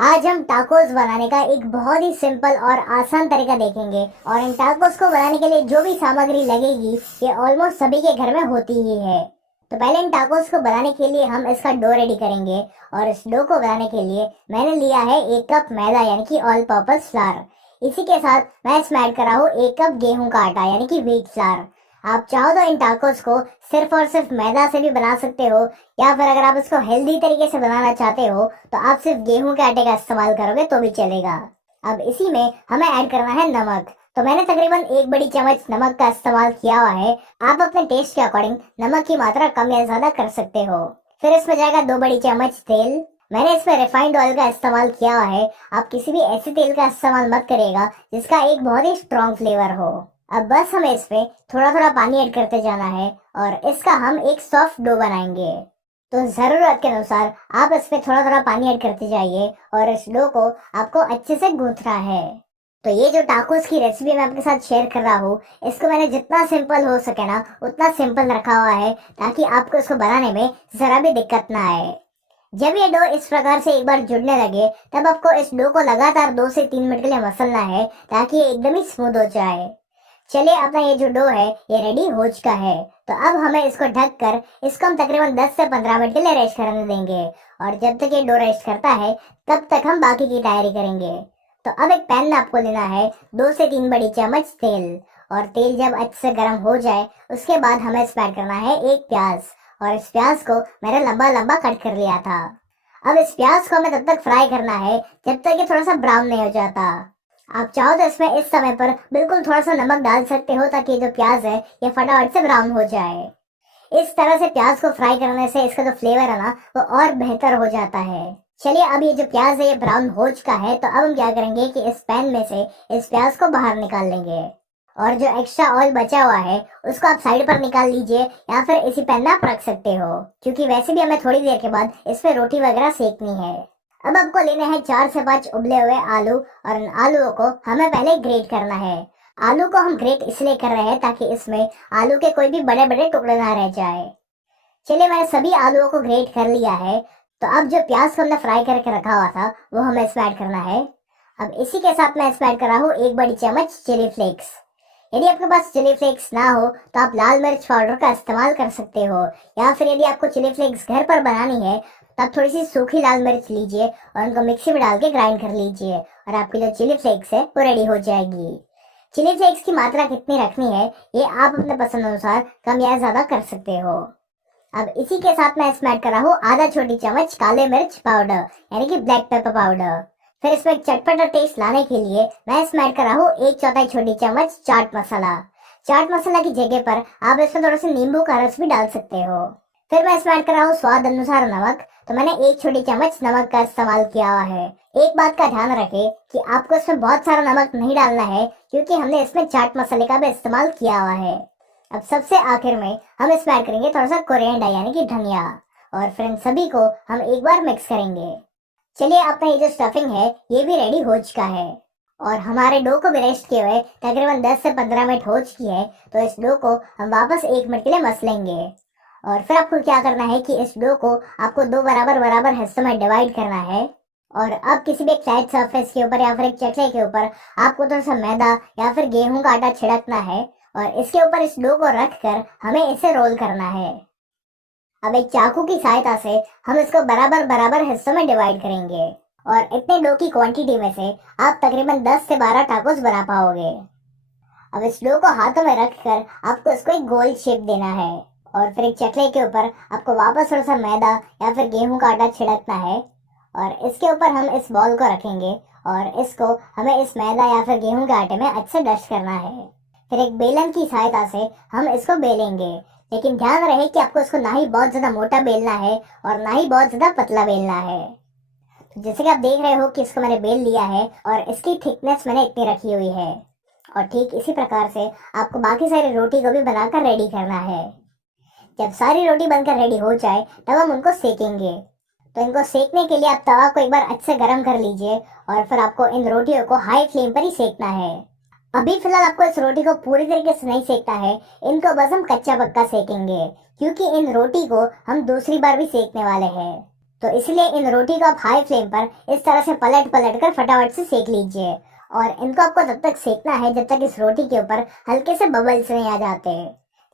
आज हम टाकोस बनाने का एक बहुत ही सिंपल और आसान तरीका देखेंगे और इन टाकोस को बनाने के लिए जो भी सामग्री लगेगी ये ऑलमोस्ट सभी के घर में होती ही है। तो पहले इन टाकोस को बनाने के लिए हम इसका डो रेडी करेंगे और इस डो को बनाने के लिए मैंने लिया है 1 कप मैदा यानी कि ऑल पर्पस फ्लावर। इसी के साथ मैं इसमें ऐड कर रहा हूँ 1 कप गेहूं का आटा यानी कि व्हीट फ्लावर। आप चाहो तो इन टाकोस को सिर्फ और सिर्फ मैदा से भी बना सकते हो, या फिर अगर आप इसको हेल्दी तरीके से बनाना चाहते हो तो आप सिर्फ गेहूं के आटे का इस्तेमाल करोगे तो भी चलेगा। अब इसी में हमें ऐड करना है नमक। तो मैंने तकरीबन 1 बड़ी चम्मच नमक का इस्तेमाल किया हुआ है। आप अपने टेस्ट के अकॉर्डिंग नमक की मात्रा कम या ज्यादा कर सकते हो। फिर इसमें जाएगा 2 बड़ी चम्मच तेल। मैंने इसमें रिफाइंड ऑयल का इस्तेमाल किया हुआ है। आप किसी भी ऐसे तेल का इस्तेमाल मत करिएगा जिसका एक बहुत ही स्ट्रॉन्ग फ्लेवर हो। अब बस हमें इसमें थोड़ा थोड़ा पानी ऐड करते जाना है और इसका हम एक सॉफ्ट डो बनाएंगे। तो जरूरत के अनुसार आप इसमें थोड़ा थोड़ा पानी ऐड करते जाइए और इस डो को आपको अच्छे से गूंथना है। तो ये जो टाकोस की रेसिपी मैं आपके साथ शेयर कर रहा हूँ, इसको मैंने जितना सिंपल हो सके ना उतना सिंपल रखा हुआ है ताकि आपको इसको बनाने में जरा भी दिक्कत ना आए। जब ये डो इस प्रकार से एक बार जुड़ने लगे तब आपको इस डो को लगातार 2 से 3 मिनट के लिए मसलना है ताकि ये एकदम ही स्मूथ हो जाए। चलिए अपना ये जो डो है ये रेडी हो चुका है। तो अब हमें इसको ढक कर इसको हम तकरीबन 10 से 15 मिनट के लिए रेस्ट करने देंगे और जब तक ये डो रेस्ट करता है तब तक हम बाकी की तैयारी करेंगे। तो अब एक पैन में आपको लेना है 2 से 3 बड़ी चम्मच तेल और तेल जब अच्छे से गर्म हो जाए उसके बाद हमें इसमें ऐड करना है एक प्याज और इस प्याज को मैंने लंबा लंबा कट कर लिया था। अब इस प्याज को हमें तब तक फ्राई करना है जब तक ये थोड़ा सा ब्राउन नहीं हो जाता। आप चाहो तो इसमें इस समय पर बिल्कुल थोड़ा सा नमक डाल सकते हो ताकि जो प्याज है ये फटाफट से ब्राउन हो जाए। इस तरह से प्याज को फ्राई करने से इसका जो फ्लेवर है ना वो और बेहतर हो जाता है। चलिए अब ये जो प्याज है ये ब्राउन हो चुका है। तो अब हम क्या करेंगे कि इस पैन में से इस प्याज को बाहर निकाल लेंगे और जो एक्स्ट्रा ऑयल बचा हुआ है उसको आप साइड पर निकाल लीजिए या फिर इसी पैन में आप रख सकते हो, क्योंकि वैसे भी हमें थोड़ी देर के बाद इसमें रोटी वगैरह सेकनी है। अब आपको लेने हैं 4 से 5 उबले हुए आलू और इन आलूओं को हमें पहले ग्रेट करना है। आलू को हम ग्रेट इसलिए कर रहे हैं ताकि इसमें आलू के कोई भी बड़े बड़े टुकड़े ना रह जाए। चलिए मैंने सभी आलूओं को ग्रेट कर लिया है। तो अब जो प्याज को हमने फ्राई करके रखा हुआ था वो हमें इसमें ऐड करना है। अब इसी के साथ मैं इसमें ऐड कर रहा हूँ 1 बड़ी चम्मच चिली फ्लेक्स। यदि आपके पास चिली फ्लेक्स ना हो तो आप लाल मिर्च पाउडर का इस्तेमाल कर सकते हो, या फिर यदि आपको चिली फ्लेक्स घर पर बनानी है तो आप थोड़ी सी सूखी लाल मिर्च लीजिए और उनको मिक्सी में डाल के ग्राइंड कर लीजिए और आपकी जो चिली फ्लेक्स है वो रेडी हो जाएगी। चिली फ्लेक्स की मात्रा कितनी रखनी है ये आप अपने पसंद अनुसार कम या ज्यादा कर सकते हो। अब इसी के साथ मैं इसमें ऐड कर रहा हूँ आधा छोटी चम्मच काले मिर्च पाउडर यानी कि ब्लैक पेपर पाउडर। फिर इसमें एक चटपटा टेस्ट लाने के लिए मैं इसमें ऐड कर रहा हूँ 1/4 छोटी चम्मच चाट मसाला। चाट मसाला की जगह पर आप इसमें थोड़ा सा नींबू का रस भी डाल सकते हो। फिर मैं इसमें ऐड कर रहा हूँ स्वाद अनुसार नमक। तो मैंने 1 छोटी चम्मच नमक का इस्तेमाल किया हुआ है। एक बात का ध्यान रखें कि आपको इसमें बहुत सारा नमक नहीं डालना है क्योंकि हमने इसमें चाट मसाले का भी इस्तेमाल किया हुआ है। अब सबसे आखिर में हम इसमें ऐड करेंगे थोड़ा सा कोरिएंडर यानी कि धनिया और फिर इन सभी को हम एक बार मिक्स करेंगे। चलिए अपना ये जो स्टफिंग है ये भी रेडी हो चुका है और हमारे डो को भी रेस्ट किए हुए तकरीबन 10 से 15 मिनट हो चुकी है। तो इस डो को हम वापस 1 मिनट के लिए मसलेंगे और फिर आपको क्या करना है कि इस डो को आपको 2 बराबर बराबर हिस्सों में डिवाइड करना है और अब किसी भी एक फ्लैट सरफेस के ऊपर या फिर एक चकले के ऊपर आपको थोड़ा सा मैदा या फिर गेहूं का आटा छिड़कना है और इसके ऊपर इस डो को रखकर हमें इसे रोल करना है। अब एक चाकू की सहायता से हम इसको बराबर बराबर हिस्सों में डिवाइड करेंगे और इतने डो की क्वांटिटी में से आप तकरीबन 10 से 12 टाकोस बना पाओगे। अब इस डो को हाथों में रखकर आपको इसको एक गोल शेप देना है और फिर एक चकले के ऊपर आपको वापस थोड़ा सा मैदा या फिर गेहूं का आटा छिड़कना है और इसके ऊपर हम इस बॉल को रखेंगे और इसको हमें इस मैदा या फिर गेहूं के आटे में अच्छे से डस्ट करना है। फिर एक बेलन की सहायता से हम इसको बेलेंगे, लेकिन ध्यान रहे कि आपको इसको ना ही बहुत ज्यादा मोटा बेलना है और ना ही बहुत ज्यादा पतला बेलना है। तो जैसे कि आप देख रहे हो कि इसको मैंने बेल लिया है और इसकी थिकनेस मैंने इतनी रखी हुई है और ठीक इसी प्रकार से आपको बाकी सारी रोटी को भी बनाकर रेडी करना है। जब सारी रोटी बनकर रेडी हो जाए तब हम उनको सेकेंगे। तो इनको सेकने के लिए आप तवा को एक बार अच्छे से गर्म कर लीजिए और फिर आपको इन रोटियों को हाई फ्लेम पर ही सेकना है। अभी फिलहाल आपको इस रोटी को पूरी तरीके से नहीं सेकना है, इनको बस हम कच्चा पक्का सेकेंगे क्योंकि इन रोटी को हम दूसरी बार भी सेकने वाले हैं। तो इसलिए इन रोटी को आप हाई फ्लेम पर इस तरह से पलट पलट कर फटाफट से सेक लीजिए। और इनको आपको तब तक सेकना है जब तक इस रोटी के ऊपर हल्के से बबल्स नहीं आ जाते।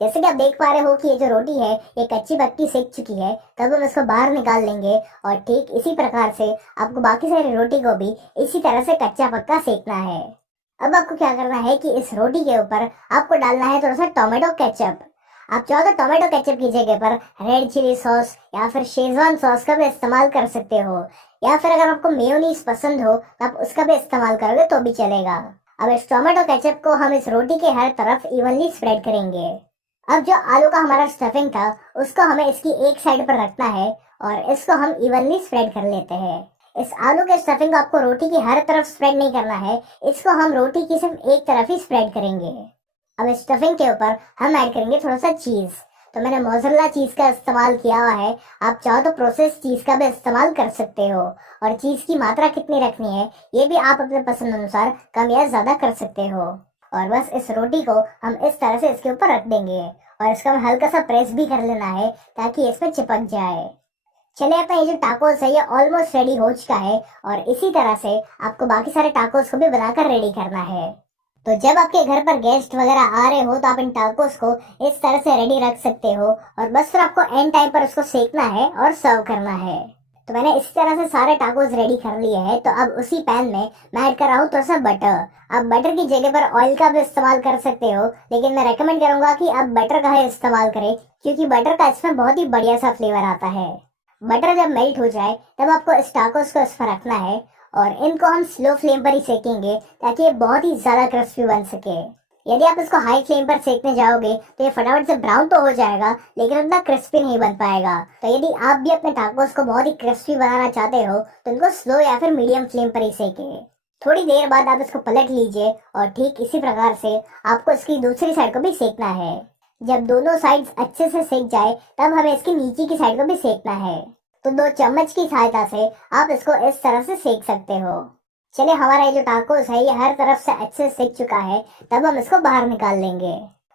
जैसे कि आप देख पा रहे हो कि ये जो रोटी है ये कच्ची पक्की सेक चुकी है, तब हम इसको बाहर निकाल लेंगे। और ठीक इसी प्रकार से आपको बाकी सारी रोटी को भी इसी तरह से कच्चा पक्का सेकना है। अब आपको क्या करना है कि इस रोटी के ऊपर आपको डालना है थोड़ा सा टोमेटो केचप। आप चाहो तो टोमेटो केचप की जगह पर रेड चिली सॉस या फिर शेजवान सॉस का भी इस्तेमाल कर सकते हो, या फिर अगर आपको मेयोनीज पसंद हो तो आप उसका भी इस्तेमाल करोगे तो भी चलेगा। अब इस टोमेटो केचप को हम इस रोटी के हर तरफ इवनली स्प्रेड करेंगे। अब जो आलू का हमारा स्टफिंग था उसको हमें इसकी एक साइड पर रखना है और इसको हम इवनली स्प्रेड कर लेते हैं। इस आलू के स्टफिंग को आपको रोटी की हर तरफ स्प्रेड नहीं करना है, इसको हम रोटी की सिर्फ एक तरफ ही स्प्रेड करेंगे। अब इस स्टफिंग के ऊपर हम ऐड करेंगे थोड़ा सा चीज। तो मैंने मोज़रेला चीज का इस्तेमाल किया हुआ है, आप चाहो तो प्रोसेस चीज का भी इस्तेमाल कर सकते हो। और चीज की मात्रा कितनी रखनी है ये भी आप अपने पसंद अनुसार कम या ज्यादा कर सकते हो। और बस इस रोटी को हम इस तरह से इसके ऊपर रख देंगे और इसका हम हल्का सा प्रेस भी कर लेना है ताकि इसमें चिपक जाए। चलिए अपना ये जो टाकोस है ये ऑलमोस्ट रेडी हो चुका है और इसी तरह से आपको बाकी सारे टाकोस को भी बनाकर रेडी करना है। तो जब आपके घर पर गेस्ट वगैरह आ रहे हो तो आप इन टाकोस को इस तरह से रेडी रख सकते हो और बस फिर आपको एंड टाइम पर उसको सेकना है और सर्व करना है। तो मैंने इस तरह से सारे टाकोस रेडी कर लिए हैं। तो अब उसी पैन में मैं ऐड कर रहा हूँ थोड़ा सा बटर। आप बटर की जगह पर ऑयल का भी इस्तेमाल कर सकते हो, लेकिन मैं रेकमेंड करूंगा कि आप बटर का ही इस्तेमाल करें क्योंकि बटर का इसमें बहुत ही बढ़िया सा फ्लेवर आता है। बटर जब मेल्ट हो जाए तब आपको इस टाकोस को इस पर रखना है और इनको हम स्लो फ्लेम पर ही सेकेंगे ताकि ये बहुत ही ज्यादा क्रिस्पी बन सके। यदि आप इसको हाई फ्लेम पर सेकने जाओगे तो ये फटाफट से ब्राउन तो हो जाएगा लेकिन उतना क्रिस्पी नहीं बन पाएगा। तो यदि आप भी अपने टाकोस को बहुत ही क्रिस्पी बनाना चाहते हो तो इनको स्लो या फिर मीडियम फ्लेम पर ही सेके। थोड़ी देर बाद आप इसको पलट लीजिए और ठीक इसी प्रकार से आपको इसकी दूसरी साइड को भी सेकना है। जब दोनों साइड्स अच्छे से सेक जाए तब हमें इसकी नीचे की साइड को भी सेकना है। तो 2 चम्मच की सहायता से आप इसको इस तरह से सेक सकते हो। चलिए हमारा ये जो टाकोस है ये हर तरफ से अच्छे से सेक चुका है, तब हम इसको बाहर निकाल लेंगे।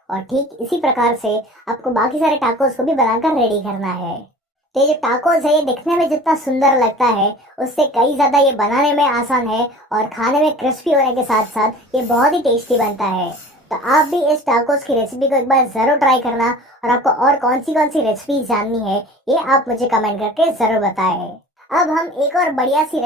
और ठीक इसी प्रकार से आपको बाकी सारे टाकोस को भी बनाकर रेडी करना है। तो ये जो टाकोस है ये दिखने में जितना सुंदर लगता है उससे कई ज्यादा ये बनाने में आसान है और खाने में क्रिस्पी होने के साथ साथ ये बहुत ही टेस्टी बनता है। तो आप भी इस टाकोस की रेसिपी को एक बार जरूर ट्राई करना और आपको और कौन सी रेसिपी जाननी है ये आप मुझे कमेंट करके जरूर बताएं। अब हम एक और बढ़िया सी